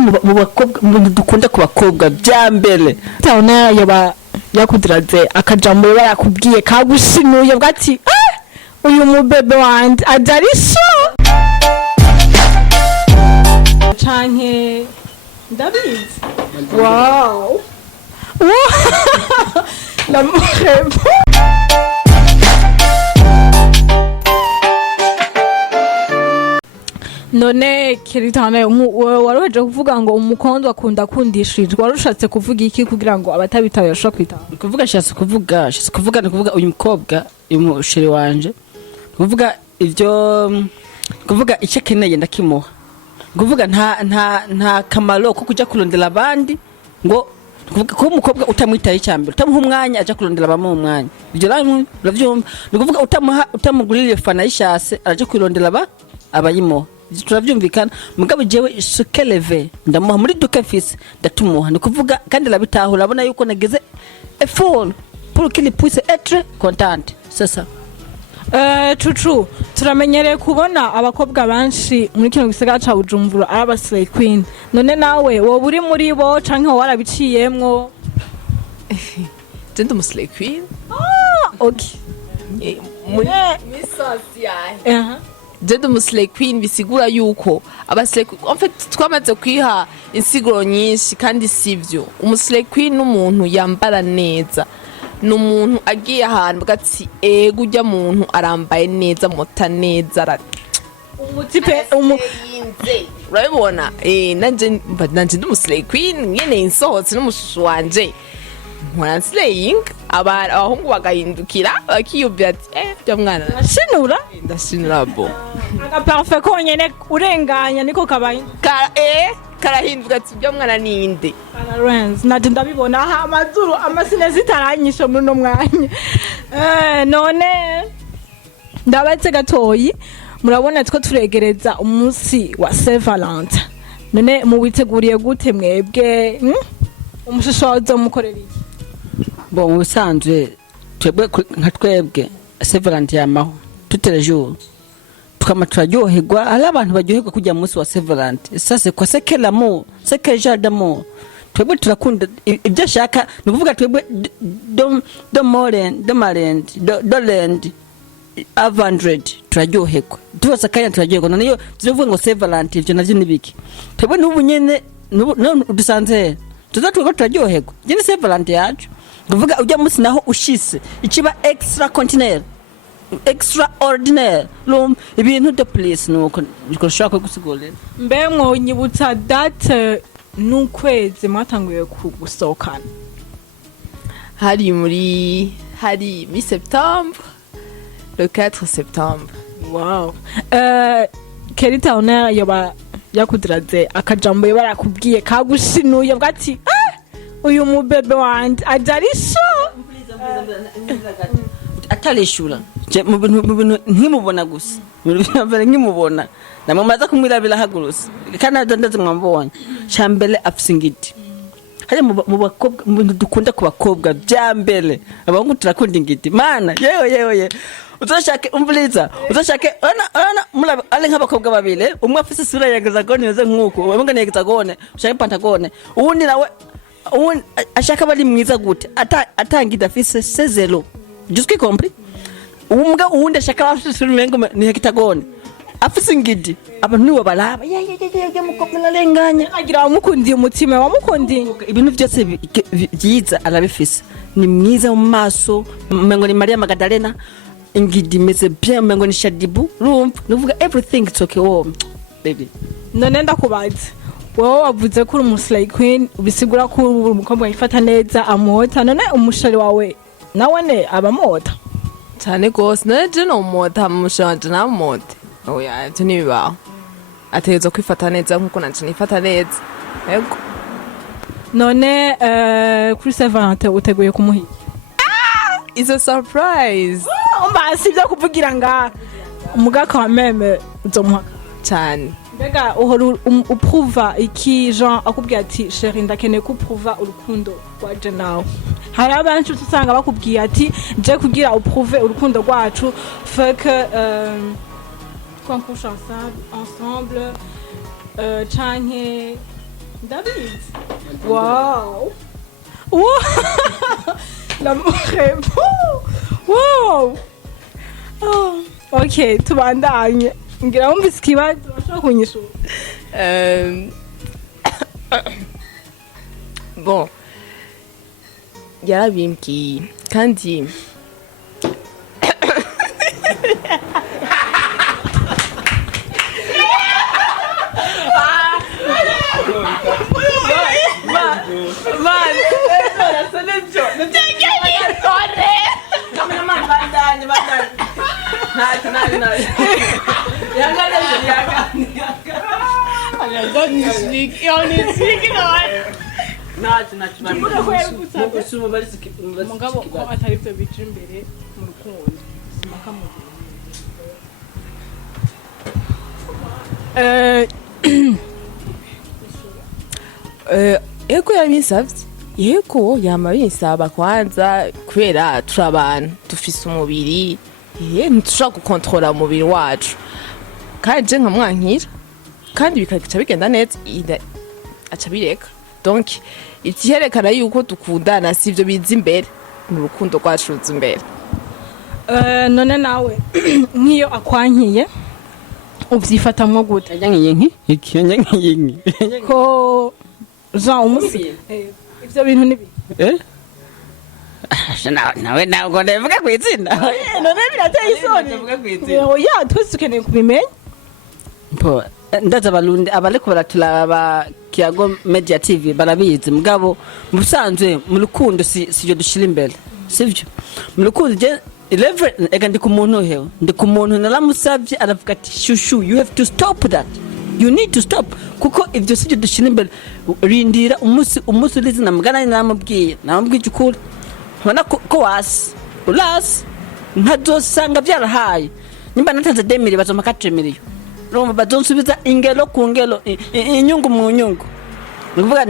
mu bakobwa dukunda ku bakobwa byambere tabona yoba yakudiraze akajambo barakubwiye kagushinuye bwati uyu mubebe wanje ajari so canke ndabizi wow la mrebo none kiritana waroje kuvuga ngo umukondo akunda kundishijwe warushatse kuvuga iki kugira ngo abatabitaye yasho kwita kuvuga shatse kuvuga ni kuvuga uyu mukobwa uyu Cherie wanje kuvuga ivyo kuvuga icyo keneye ndakimuha kuvuga nta kamaro ko kujya kurondera abandi ngo kuvuga ko umukobwa utamwitaye cyambere utamuha umwanya aje kurondera abamo umwanya ibyo uravyumva ni kuvuga utamugurira fana yishase aje kurondera abayimo turavyumvikana mugabo jewe sukeleve ndamuha muri dukafise ndatumuha ni kuvuga kandi labitaho urabona yuko nageze effort pour qu'il puisse être content c'est ça. Cucu turamenyereye kubona abakobwa banshi muri kino gisagara ca Bujumbura araba slay queen none nawe wowe uri muri bo canke warabiciyemwo Jende slay queen okay misasi yahe Jende slay queen bisigura yuko abaslay en fait twamaze kwiha insiguro nyinshi kandi sivyo umuslay queen n'umuntu yambara neza n'umuntu agiye ahantu gati ego ujya muntu arambaye neza mota neza umutipe yinze urabibona nanje ndumuslay queen nyene insohotse n'umushushu wanje nkora slaying abahungu bagahindukira bakiyubya ati bya mwana ndashinura bo aga parfait ko nyene urenganya niko kabaye karahinduka ati bya mwana ninde Lorenz naje ndabibona aha amazuru amasine zitaranyisho muri no mwanya none ndabatse gatoyi murabona tko turegereza umunsi wa Saint Valentin none mubiteguriye gute mwebwe umushushozo mukorera iki bon usanzwe twebwe nka twebwe Saint Valentin yamaho tuterejo tukama turaryoherwa ari abantu baryoherwa kujya munsi wa Saint Valentin sase kwa sekelamo sekejadamo twebwe turakunda ibyo shaka ni kuvuga twebwe dolend avandred turaryoherwa tubasa kanya turaryoherwa none yo tuvuga ngo Saint Valentin ibyo navyo nibiki twebwe n'ubu nyene dusanze tuzatwego turaryoherwa nyene Saint Valentin yacu kuvuga ujya munsi naho ushise ikiba extraordinaire ibintu de place nuko nikoshaka gusigurira mbe mwonyibutsa date n'ukwezi mwatanguye kugusohokana hari mi septembre le 4 septembre wow kerita ona yoba yakudiraze akajambo barakubwiye kagushinuye bwati uyu mubebe wanje ajari so atarishura mu bintu nkimubona gusa nkimubona namamaza kumwirabira haguruse kandi ndaze mwambonye cyambele afsingiti hari mu bakobwa mu bintu dukunda ku bakobwa byambele abahungu turakunda ingiti mana yewe utashake umvliza utashake ana mula ale nk'abakobwa babile umwe afise isura yageza gone neze nkuko wabanga negeza gone ushake pantagone uwundi nawe ashaka bari mwiza gute atangida afise sezelo jusqu'y compris umga uwundi ashaka afise isura mengo ni hekitagone afise ingidi abantu niwe baraba ye mukobwa narenganya agira umukundiye umutima wamukundiye ibintu byose byiza arabifise ni mwiza mu maso mengo ni Maria Magdalena ingidi meze bien mengo ni Shadibu rumva nuvuga everything it's okay baby none ndakubaza wowe wavuze ko uri umuslay queen bisigura ko uri umukobwa yifata neza amota none umushari wawe nawe abamota cyane gose none je no mota mushanje na mota oya je nibibaho ategerezwa kwifata neza nkuko nanje nifata neza yego none kuri Saint Valentin uteguye kumuhiga is a surprise mbasi byo kuvugira nga umugaka wa meme uzomuhaka cyane mbega uhora upruva iki Jean akubwiye ati Cherie ndakeneye kupruva urukundo rwaje nawe hari abantu usanga bakubwiye ati je kugira upruve urukundo rwacu fait que qu'on couche ensemble canke ndabizi. Wow. Wow. La wow. Oh. Okay, tubandanye. Ngira wumvise ikibazo bashaka kunyishura. Bon. Yarabimbwiye kandi Mugabo ko atari byo bije imbere mu rukundo. Ego yabinsavye. Yego yama binsaba kwanza kubera turi abantu dufise umubiri ntitushobora gukontorora umubiri wacu kandi je nkamwankira kandi bikagica bigenda neza aca bireka donc ikiherekana yuko dukundana sivyo biza imbere ni urukundo rwacu ruza imbere. None nawe nk'iyo akwankiye uvyifatamwo gute? Yanyankiye Ko Jean umusi ivyo bintu nibi nawe ntabwo ndavuga ku izina. None birateye isoni. Oya twese tukeneye kubimenya. Ndaza abarundi abariko baratulaba Kiyago Media TV barabizi mugabo mu busanzwe mu rukundo sivyo dushira imbere sivyo mu rukundo je ega ndi ku muntu hewe ndi ku muntu naramusavye aravuga ati shushu you have to stop that, you need to stop kuko ivyo sivyo dushira imbere. Rindira umunsi urizi namugana namubwiye ukuri ubona ko wasi urasi ntazosanga byarahaye nimba natanze 2 bazoma 4 million Roma bazonsubiza ingelo ku ngelo inyungu mu nyungu nukuvuga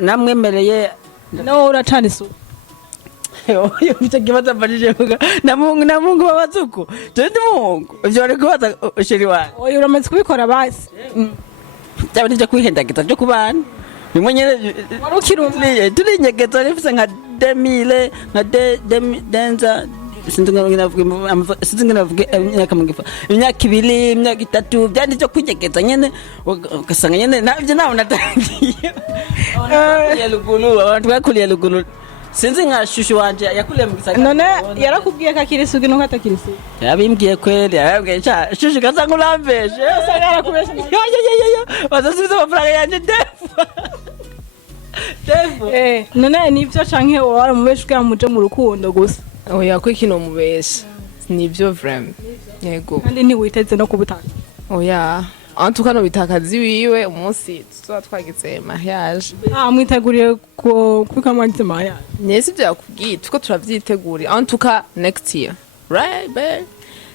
namwemereye no uracana isu yo bica kibaza barije vuga na Mungu babazuko tende Mungu ivyo ari kubaza Cherie wa oyo uramaze kubikora basi cyaba nije kwihendagiza byo kubana nimwe nyene warukirumye turinyegeza rifise nka 2000 nka denza sinzinginavuga imyaka 2 imyaka 3 byandi byo kwinyegeza nyene ugasanga nyene navyo nawe natangiye ya lugulu abantu bakuriye lugulu sinzi nka shushu wanje yakuriye mu gisagara. None yarakubwiye ka kirisugi no katakirisi yabimbwiye kweli yarabwiye cha shushu kazanga urambeshe usanga yarakubeshe yo bazasubiza amafaranga yanje defu none nivyo canke wara mubeshwe muje mu rukundo gusa. Oya ko kino mubesha nivyo vraiment yego kandi ntiwiteze no kubutaka. Oya antukano bitakazi wiwe umunsi tuza twagize mariage mwiteguriye kubikamwagize mariage nese byo yakubwiye tuko turavyitegura antuka next year right babe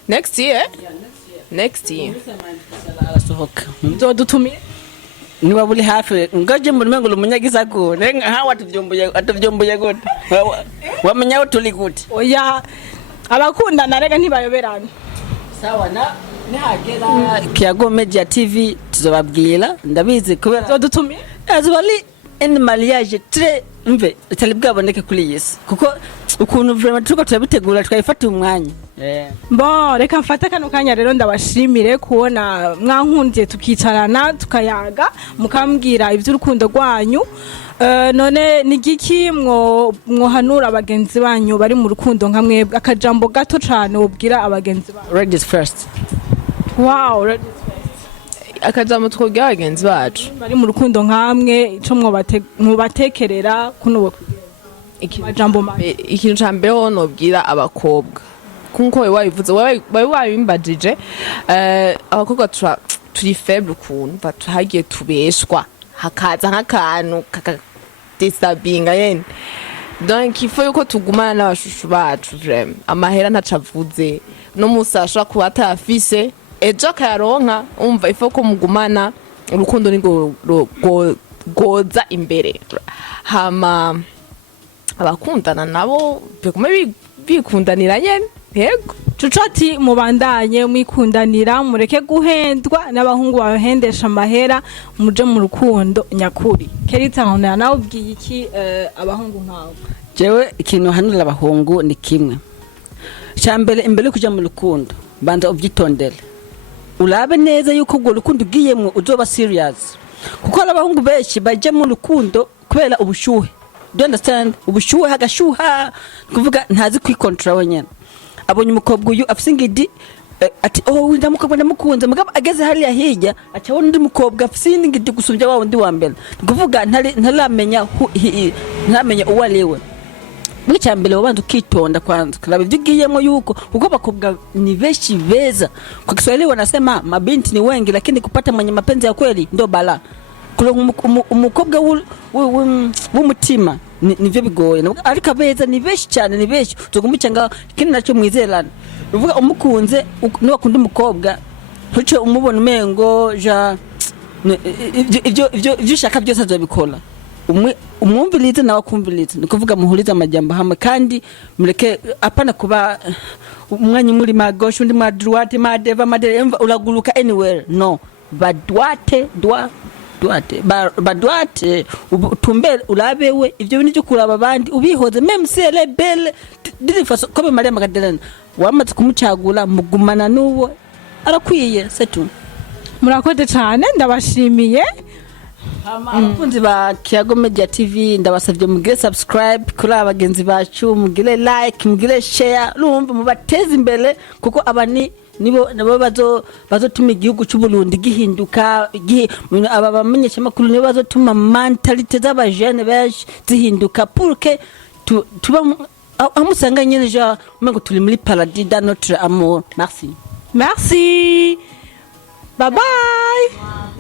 next year arasohoka nzodutumire niba buri hafi ngaje muri mengo lumunyagiza ko hawa tuvyombuye gute wamenya utuli gute. Oya abakundana rega ntibayoberana sawa na nihagera Kiyago Media TV tuzobabwira ndabizi kubera zodutumire azwali en mariage très mve talibwaboneke kuri Yesu kuko ukuntu vraiment tuko turabitegura twayifata umwanya. Bon reka mfata kano kanya rero ndabashimire kubona mwankundiye tukicarana tukayaga mukambwira ivy'urukundo rwanyu. None nigiki mwohanura abagenzi banyu bari mu rukundo nka mwebwe akajambo gato cane ubwira abagenzi banyu. Ladies first. Wow, ladies first. Akajambo twobwira abagenzi bacu bari mu rukundo nkamwe ico mwobatekerera kuno ikintu cambe ho nobwira abakobwa kunko wabivuze wabimbajije abakobwa turi faible kuntu batuhagiye tubeshwa hakaza nk'akantu kakadestabinga yene donc il faut yuko tugumana n'abashushu bacu vraiment amahera ntacavuze no musasha kuba atafise ejo kayaronka umva il faut ko mugumana urukundo ni goza imbere hama abakundana nabo bikume bikundanira nyene yego Cucati mubandanye mwikundanira mureke guhendwa n'abahungu bahendesha amahera muje mu rukundo nyakuri. Kerita hona nawe ubwiye iki abahungu nkawe? Jewe ikintu hanura abahungu ni kimwe. Cyambere imbere kuja mu rukundo banza ubyitondele. Urabe neza yuko ubwo rukundo ugiyemwe uzoba serious. Kuko abahungu benshi baje mu rukundo kubera ubushuhe. Do you understand? Ubushuhe hagashuha kuvuga ntazi kwikontrol wenyene. Abonye umukobwa uyu afise ingidi ati ndamukobwa ndamukunze mugabo ageze hariya hirya acabona undi mukobwa afise ingidi gusubya wa wundi wa mbere. Kuvuga ntaramenya uwo ariwe. Mw'icyambere wabanza ukitonda kwanza kuraba ibyo ugiyemo yuko kuko abakobwa ni benshi beza. Kwa Kiswahili wanasema mabinti ni wengi lakini kupata mwenye mapenzi ya kweli ndo bala. Kule umukobwa w'umutima nivyo bigoye ariko abeza ni benshi cyane ni benshi tugumucanga kindi naco mwizerana uvuga umukunze no bakunda umukobwa ntuce umubona umengo ja ivyo shaka byose azobikora umwumvirize nawe akumvirize nikuvuga muhuriza amajambo hamwe kandi mureke apana kuba umwanya muri magosho undi ma droite ma deva uraguruka anywhere no badwate badwate utumbere urabewe ivyo bintu cyo kuraba abandi ubihoze même si elle est belle dirifaso comme Maria Magdalena wamaze kumucagura mugumana nuwo arakwiye setu. Murakoze cyane ndabashimiye. Abakunzi ba Kiyago Media TV ndabasavye mugire subscribe kuri abagenzi bacu mugire like mugire share urumva mubateze imbere kuko abani nabo bazotuma igihugu cy'u Burundi gihinduka aba bamenyesha makuru nibo bazotuma mentalite z'abajene benshi zihinduka pour que tuba amusanga nyene ja umengo turi muri paradis dans notre amour. Merci bye bye.